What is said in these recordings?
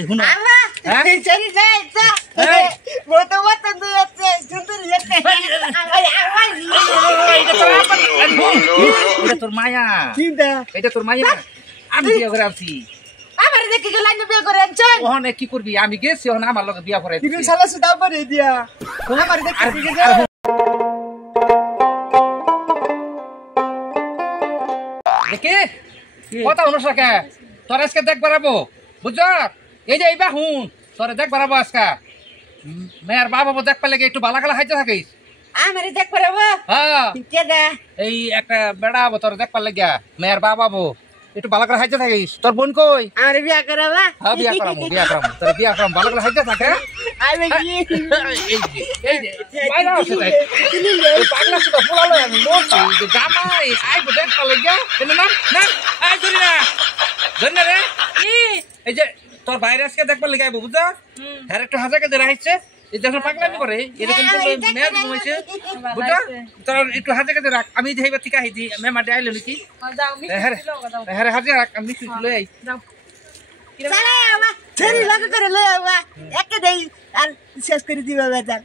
শুনো চলি যায় বড় বড় তো আছে সুন্দর যেতে এটা তোর মায়া চিন্তা এটা তোর মায়া আমি বিয়ে করে আছি আমার দেখি গেলাই বিয়ে করে আনছেন ওখানে কি করবি আমি গেছি ওখানে আমার লগে বিয়ে করে তুমি সালা সুদা করে দিয়া আমার দেখি দেখি কথা অনুসার কে তোর আজকে দেখ বাড়াবো বুঝছ এই যে এইবা হুন তোরে দেখ বাড়াবো আজকে মেয়ের বাবা দেখ পেলে একটু বালা গালা খাইতে থাকিস আমার দেখ পারবো হ্যাঁ কেডা এই একটা বেড়া হবো তোর দেখ পারলে গিয়া মেয়ের বাবা একটু বালা করে খাইতে থাকিস তোর বোন কই আমার বিয়া করবা হ্যাঁ বিয়া করামু তোর বিয়া করাম বালা করে খাইতে থাকে আইবে কি এই যে বাইরে আছে তাই এই পাগলা সুদা পোলালো আমি বলছি জামাই আইবো দেখ পারলে গিয়া কেন না না আই ধরি না রে কি এই যে তোর বাইরে আজকে দেখ পারলে গাইবো বুঝছ হ্যাঁ একটু হাজাকে ধরে আসছে এই যখন পাগলামি করে এরকম মেয়াদ ঘুমাইছে বুঝছ তোর একটু হাজাকে ধরে রাখ আমি যে এইবার ঠিক আইছি মেমাটে আইলো নাকি হ্যাঁ হাজাকে রাখ আমি মিষ্টি লই আই সারা আমা ছেড়ি লাগা করে লই আবা একে দেই আর শেষ করে দিবা বাজার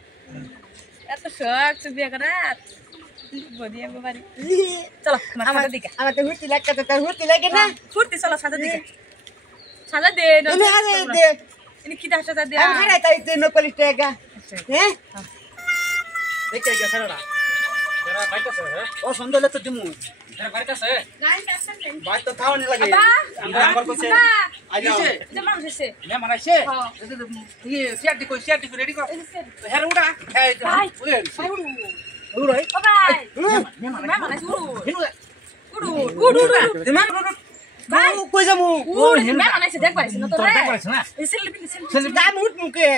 এত শখ বিয়ে করা বদিয়া বাবারি চলো আমার দিকে আমার তো হুতি লাগতে তো তার হুতি লাগে না ফুর্তি চলো সাজা দিকে সাজা দে তুমি আরে দে ইনি কি দাসা দে আমি হারাই তাই তে নকলি টাকা হ্যাঁ দেখে গেছে না যারা বাইতাছে হ্যাঁ ও সুন্দর তো দিমু যারা বাইতাছে গান কাটছেন কেন ভাই তো খাওয়া নি লাগে আমার কাছে আইছে যে মানুষ এসে মে মানাইছে এই সিয়ারটি কো রেডি কর হের উড়া এই ভাই উড়ে উড়ু উড়াই ও ভাই মে মে মানে উড়ু হিনু উড়ু উড়ু তুমি ভাই কই যামু উড়ু মে মানে দেখ পাইছ না তো রে দেখ পাইছ না এই সেলফি সেলি দাম উঠ মুকে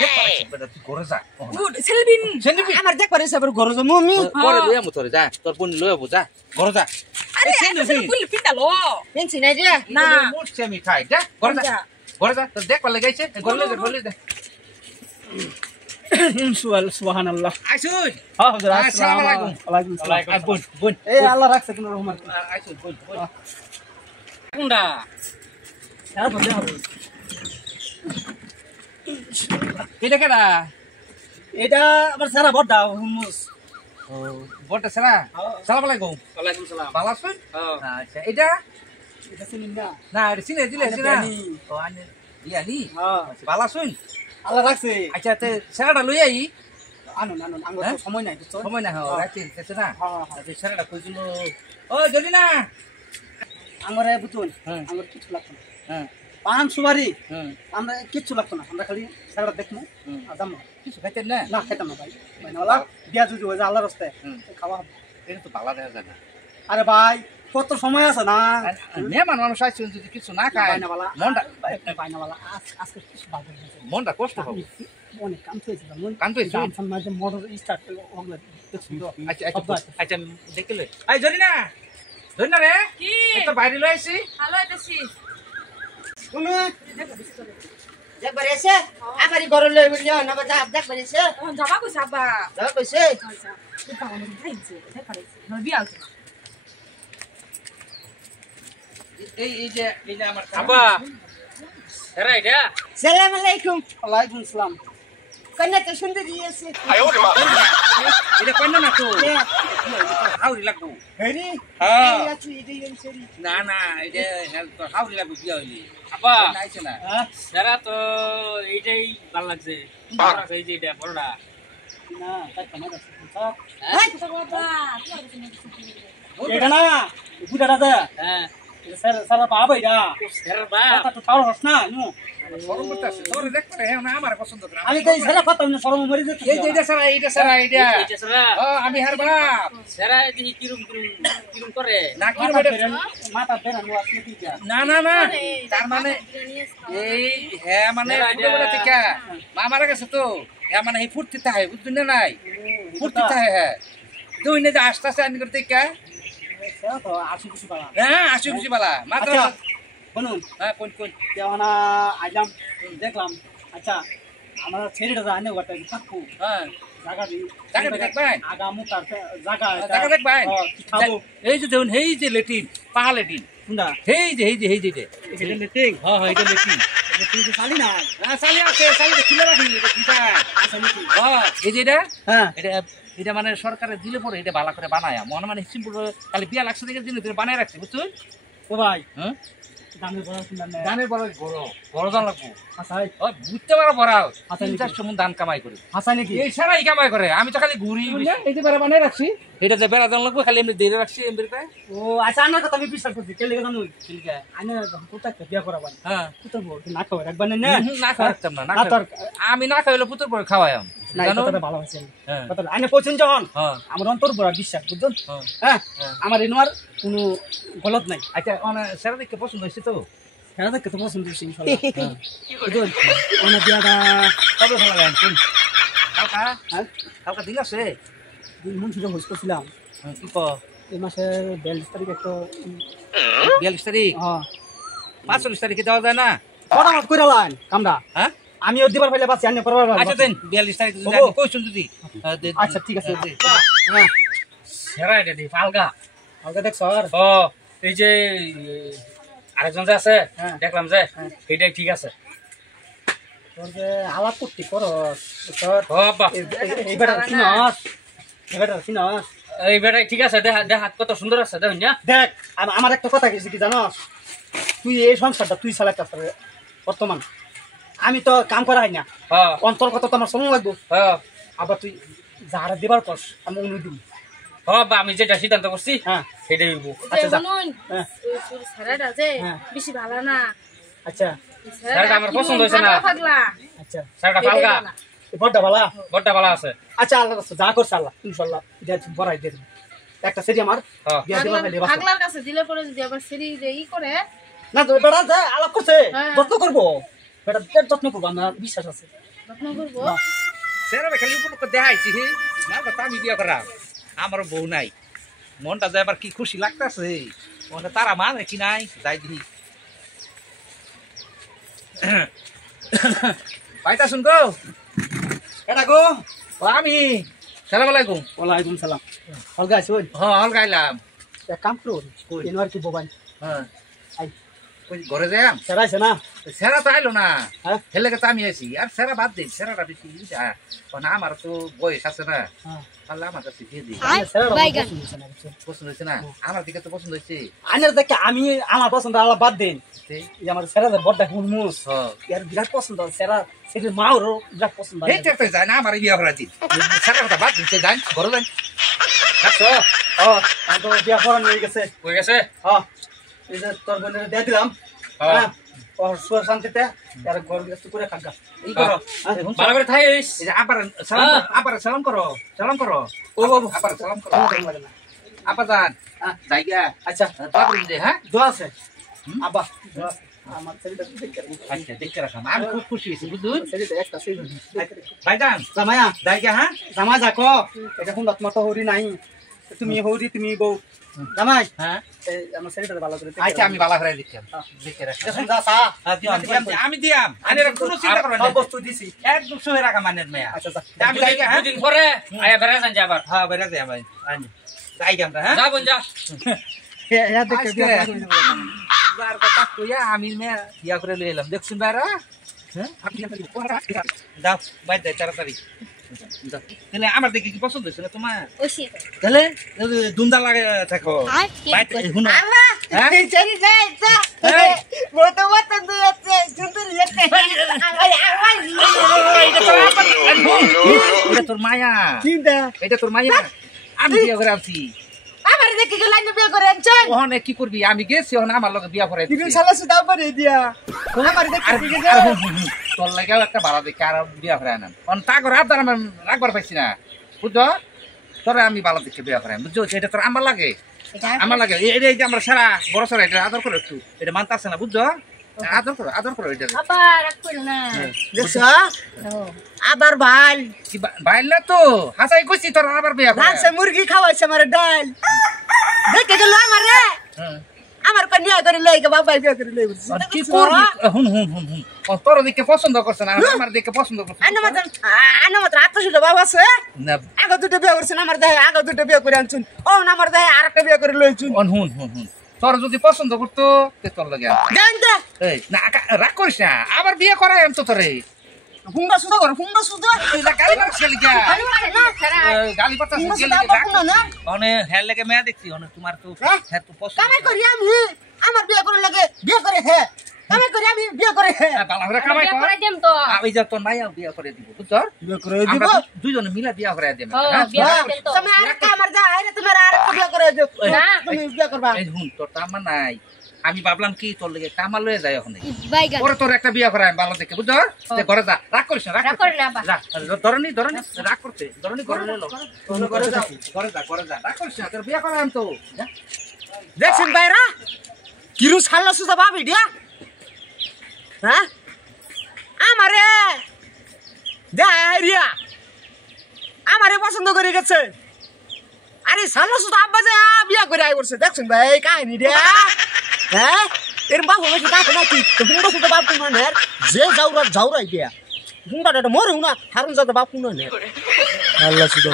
দেখ পাইছ বেটা তুই করে যা উড় সেলফি সেনবি আমার দেখ পারে সবার ঘর যামু আমি করে লই আমু তোরে যা তোর বোন লই আমু যা ঘরে যা আরে সেলফি পিটালো পেন্সি নাই রে না মুছছে আমি খাই যা ঘরে যা তোর দেখ পারলে গাইছে ঘরে দে সুবহানাল্লাহ আইসুন হ্যাঁ হুজুর আসসালামু আলাইকুম ওয়ালাইকুম আসসালাম বোন এই আল্লাহ রাখছে কোন রহমান আইসুন বোন কোনডা আর বলে হবে এটা কেডা এটা আবার সারা বড় হুমুস বড়টা সারা সালাম আলাইকুম ওয়ালাইকুম সালাম ভালো আছেন আচ্ছা এটা এটা চিনিন না না এটা চিনে দিলে না ও আনে ইয়ানি হ্যাঁ ভালো আছেন আল্লাহ রাখছে আচ্ছা তে সারাটা লই আই আনো আঙ্গুর তো সময় নাই তো সময় না রাখতে আছে না হ্যাঁ আচ্ছা সারাটা কইছিল ও যদি না আঙ্গুরে বুতুন হ্যাঁ আঙ্গুর কিছু লাগতো না হ্যাঁ পান সুপারি হ্যাঁ আমরা কিচ্ছু লাগতো না আমরা খালি সারা দেখমু আদাম কিছু খাইতেন না না খেতাম না ভাই মাইনাওয়ালা বিয়া জুজু হয়ে যায় আল্লাহর রাস্তায় খাওয়া হবে এটা তো ভালো দেখা যায় না আরে ভাই কত সময় আছে না মেহমান মানুষ আসছেন যদি কিছু না খায় বাইনাওয়ালা মনটা বাইনাওয়ালা আজকে কিছু বাদ মনটা কষ্ট হবে অনেক কাম হয়েছিল কাম তো হয়েছে? মাঝে মোটর স্টার্ট ওগুলো আচ্ছা আচ্ছা দেখলে আই ধরি না রে কি তো বাইরে লই আইছি ভালো হইতাছি শুনে একবার এসে আমারই ঘরে লই বলিয়া না বাজা একবার এসে যাবা কইছ আব্বা যাও কইছে আচ্ছা তুই পাওয়া যাইছে দেখ পারেছি নয় বিয়া আছে এই যে আমার আব্বা এরা এটা সালাম আলাইকুম ওয়ালাইকুম সালাম কন্যা তো সুন্দরী আছে এটা কইনা না তো হাউরি লাগবো হরি হ্যাঁ এই আছে এই সরি না এটা হাউরি লাগবো বিয়া হইলি আব্বা আইছে না যারা তো এইটাই ভালো লাগছে এই যে এটা বড়টা না তাই কেন হ্যাঁ বাবা এটা না বুড়াটা দে হ্যাঁ সারা পাবা এটা এর বা কথা তো তাও হস না নু সরম করতেছে তোর দেখ করে না আমার পছন্দ করে আমি তো সারা কথা না সরম মরে যেতে এই যে এটা সারা এটা সারা আমি হার বাপ সারা দেখি কিরম করে না কি মাথা বেরা নো আসলে কি যা না তার মানে এই হ্যাঁ মানে বলে থেকে মামার কাছে তো হ্যাঁ মানে এই ফুর্তি থাকে বুঝছেন না নাই ফুর্তি থাকে হ্যাঁ তুই না যে আস্তে আস্তে আনি করতে কে তো আসি কিছু পালা হ্যাঁ আসি খুশি বালা মাত্র আচ্ছা শুনুন হ্যাঁ কোন কেমন আইলাম দেখলাম আচ্ছা আমার ছেলেটা যা আনে ওটা থাকবো হ্যাঁ জায়গা দেখবেন আগা মুতার জায়গা জায়গা দেখবেন খাবো এই যে দেখুন এই যে লেটিন পাহা লেটিন শুনদা এই যে এটা লেটিং হ্যাঁ এটা লেটিন তুই তো চালি না হ্যাঁ চালি আছে চালি খুলে রাখি এটা কি চাই এই যে এটা হ্যাঁ এটা মানে সরকারে দিলে পরে এটা ভালো করে বানায় মানে সিম্পল খালি 2 লাখ টাকা দিলে তুমি বানায় রাখছি বুঝছো ও ভাই হ্যাঁ দামের বড় শুনলাম না ধানের বড় বড় দাম লাগবো হাসাই বুঝতে পারো বড়াও হাসাই 3-400 মণ ধান কামাই করে হাসাই নাকি এই সারাই কামাই করে আমি তো খালি ঘুরি এই যে বেড়া বানায় রাখছি এটা যে বেড়া দাম লাগবো খালি এমনি দিয়ে রাখছি এমবিটা ও আচ্ছা আমার কথা আমি বিশ্বাস করছি কেলে কেন নই ঠিক আছে আইনা কোথায় বিয়া করাবান হ্যাঁ পুতর বউ না খাওয়া রাখবা না না খাওয়াতাম না আমি না খাইলে পুত্র পরে খাওয়াইম না জানো কথাটা ভালো আছে হ্যাঁ কথা আইনা পছন্দ যখন হ্যাঁ আমার অন্তর বড় বিশ্বাস বুঝছেন হ্যাঁ হ্যাঁ আমার ইনোয়ার কোনো গলত নাই আচ্ছা মানে সেরা দেখে পছন্দ হয়েছে তো খেলা দেখতে তো পছন্দ হচ্ছে ইনশাআল্লাহ বুঝছেন অনেক বিয়াটা কবে ভালো লাগে কোন কালকা হ্যাঁ কালকা দিন আছে মন ছিল হোস করছিলাম কি কো এই মাসের 42 তারিখ একটা 42 তারিখ হ্যাঁ 45 তারিখে যাওয়া যায় না ফটাফট কইরা লাইন কামড়া হ্যাঁ আমিও দিবার পাইলে বাঁচি আনি করবার আচ্ছা দেন 42 তারিখ যদি হবো। কইছুন যদি আচ্ছা ঠিক আছে হ্যাঁ সেরা এটা দি ফালগা আগে দেখ স্যার ও এই যে আরেকজন যে আছে হ্যাঁ। দেখলাম যে হ্যাঁ। এটাই ঠিক আছে তোর যে আলাপ করতে করস স্যার ও বাহ এইবার কিনস এইবার কিনস এই বেটাই ঠিক আছে দেখ কত সুন্দর আছে দেখুন না দেখ আমার একটা কথা কিছু কি জানস তুই এই সংসারটা তুই চালাতে পারবে বর্তমান আমি তো কাম করা হয় না হ্যাঁ অন্তর কথা তো আমার সময় লাগবো হ্যাঁ আবার তুই যারা দেবার কস আমি অনু দিব হ্যাঁ বা আমি যেটা সিদ্ধান্ত করছি হ্যাঁ সেটাই হইব আচ্ছা যা শুনুন হ্যাঁ তোর স্যারাটা যে হ্যাঁ। বেশি ভালো না আচ্ছা স্যারাটা আমার পছন্দ হয়েছে না। পাগলা আচ্ছা সেটা ফালগা এই বড়টা ভালা বড়টা ভালো আছে আচ্ছা আল্লাহ রাস্তা যা করছে আল্লাহ ইনশাআল্লাহ এটা বড়াই দিয়ে দেব একটা সেরি আমার হ্যাঁ বিয়া দিবার পাইলে বাঁচবো। পাগলার কাছে দিলে পরে যদি আবার সেরি যে ই করে না তো বেড়া যা আলাপ করছে হ্যাঁ। যত্ন করবো বেটা যত্ন করবো আমার বিশ্বাস আছে যত্ন করবো সেরা খালি উপর দেখাইছি না তো আমি বিয়া করা আমার বউ নাই মনটা যে আবার কি খুশি লাগতাছে মনটা তারা মানে কি নাই যাই দিই পাইতা শুন গো এটা গো ও আমি সালাম আলাইকুম ওয়ালাইকুম সালাম অলগা আছে ওই হ্যাঁ হল গাইলাম এক কাম করুন এনওয়ার কি বোবাই হ্যাঁ আই ওই ঘরে যাম সেরাইছে না সেরা তো আইলো না হ্যাঁ হেলে তো আমি আছি আর সেরা বাদ দিন সেরাটা বেশি কারণ আমার তো বয়স আছে না হ্যাঁ তাহলে আমার কাছে দিয়ে দিই সেরা পছন্দ হয়েছে না আমার দিকে তো পছন্দ হয়েছে আইনের দেখে আমি আমার পছন্দ আল্লাহ বাদ দেন সেই এই আমার সেরা বড়টা হুমুস হ্যাঁ ইয়ার বিরাট পছন্দ সেরা সেটির মাওরও বিরাট পছন্দ এইটা তো যায় না আমার বিয়া করা দিন সেরা কথা বাদ দিন সে যান ঘরে যান রাখছো ও তো বিয়া করানো হয়ে গেছে হয়ে গেছে হ্যাঁ এই যে তোর বোনের দিয়ে দিলাম হ্যাঁ। হ্যাঁ ওর সুর শান্তিতে আর ঘর গেছে করে খাগা এই করো ভালো করে থাইস এই যে আবার সালাম করো ও বাবু আবার সালাম করো আপা যান জায়গা আচ্ছা তারপরে দে হ্যাঁ দোয়া আছে আব্বা দোয়া আছে আমার ছেলেটা দেখতে আচ্ছা দেখতে রাখাম আমি খুব খুশি হয়েছি বুঝুন ছেলেটা একটা সেই ভাইজান জামায়া জায়গা হ্যাঁ জামা যাকো এটা কোন তোমার তো হরি নাই তুমি হরি তুমি বউ জামাই হ্যাঁ এই আমার ছেলেটা ভালো করে আচ্ছা আমি বালা করে দিচ্ছি দেখতে রাখাম দেখুন যা সা আমি দিয়াম আরে কোনো চিন্তা করবেন সব না বস্তু দিছি একদম সুহে রাখা মানের মেয়া আচ্ছা যা আমি জায়গা হ্যাঁ দুদিন পরে আয়া বেড়া যান যাবার হ্যাঁ বেরা যাই আমি আনি জায়গা আমরা হ্যাঁ যা বোন যা ইয়া দেখতে বার কথা কইয়া আমি মেয়া ইয়া করে লই এলাম দেখছুন বাইরা হ্যাঁ দাও বাইর দে তাড়াতাড়ি তাহলে আমার দেখে কি পছন্দ হয়েছে না তোমার ওসি তাহলে দুন্দা লাগে থাকো শুনো হ্যাঁ এই চলি যাই যা মতো মতো দুইতে সুন্দর যেতে এটা তোর মায়া চিন্তা এটা তোর মায়া আমি বিয়ে করে আছি আমার দেখি গেল লাইন বিয়ে করে আনছেন ওখানে কি করবি আমি গেছি ওখানে আমার লগে বিয়া করে তিন সালা সুদা পরে দিয়া আমার দেখি তোর লাগে একটা ভালো দেখে আর বিয়া করে আনাম কারণ তা করে আপনার আমি রাখবার পাইছি না বুঝছো তোরা আমি ভালো দেখে বিয়া করে বুঝছো এটা তোর আমার লাগে এটা এই যে আমরা সারা বড় সারা এটা আদর করো একটু এটা মানতে আসছে না বুঝছো আদর করো এটা আবার রাখ করো না দেখছো আবার ভাল কি বাইল না তো হাসাই কইছি তোর আবার বিয়া করে লাংসে মুরগি খাওয়াইছে আমার ডাল দেখে গেল আমার রে আমার কন্যা করে লই গে বাবা বিয়ে করে লই বলছি কি করবি হুন তোর দিকে পছন্দ করছ না আমার দিকে পছন্দ করছ আনা মাত্র আত্মশুদ্ধ বাবা আছে না আগে দুটো বিয়ে করছেন আমার দেহে আগে দুটো বিয়ে করে আনছুন ও আমার দেহে আরেকটা বিয়ে করে লইছুন হুন তোর যদি পছন্দ করতো তে তোর লাগে দেন দে এই না রাগ করিস না আবার বিয়ে করাই আমি তো তোরে হুন্ডা সুদা কর হুন্ডা সুদা তুই যা গালি মারছিস লিগা আরে না ছাড়া গালি পাতাছিস হুন্ডা গেলে সুদা বাপ না না অনে হের লাগে মেয়া দেখছি অনে তোমার তো হ্যাঁ তো পছন্দ কামাই করি আমি আমার বিয়ে করে লাগে বিয়ে করে হে কামাই করি আমি বিয়ে করে হে বালা করে কামাই বিয়ে কর করে দেম তো আমি যা তোর মাইয়া বিয়ে করে দিব বুঝছ বিয়ে করে দিব আমরা দুইজনে মিলা বিয়ে করে দেব ও বিয়ে করে দেম তো তুমি আরেকটা আমার যা আইরে তুমি আরেকটা বিয়ে করে দিও না। তুমি বিয়ে করবা এই হুন তোর তা আমার নাই আমি ভাবলাম কি তোর লাগে কামাল লয়ে যায় ওখানে বাইগা পরে তোর একটা বিয়ে করে আমি ভালো দেখে বুঝছ যে ঘরে যা রাগ করিস না রাগ করে না বা যা ধরনি রাগ করতে ধরনি করে লো ঘরে যা রাগ করিস না তোর বিয়ে করে আমি তো যা। দেখছেন ভাইরা কিরু ছাড়লো সুদা ভাবি দিয়া হ্যাঁ আমারে দেয়া আমারে পছন্দ করে গেছে আরে ছাড়লো সুদা আব্বা যে বিয়া করে আই করছে দেখছেন ভাই কাহিনী দিয়া হ্যাঁ এর বাপ হয়েছে কাকে নাকি তো হুন্ডা সুদা বাপ মানে যে যাওরাই দিয়া হুন্ডাটা মরে না হারুন যাতে বাপ না আল্লাহ সুদা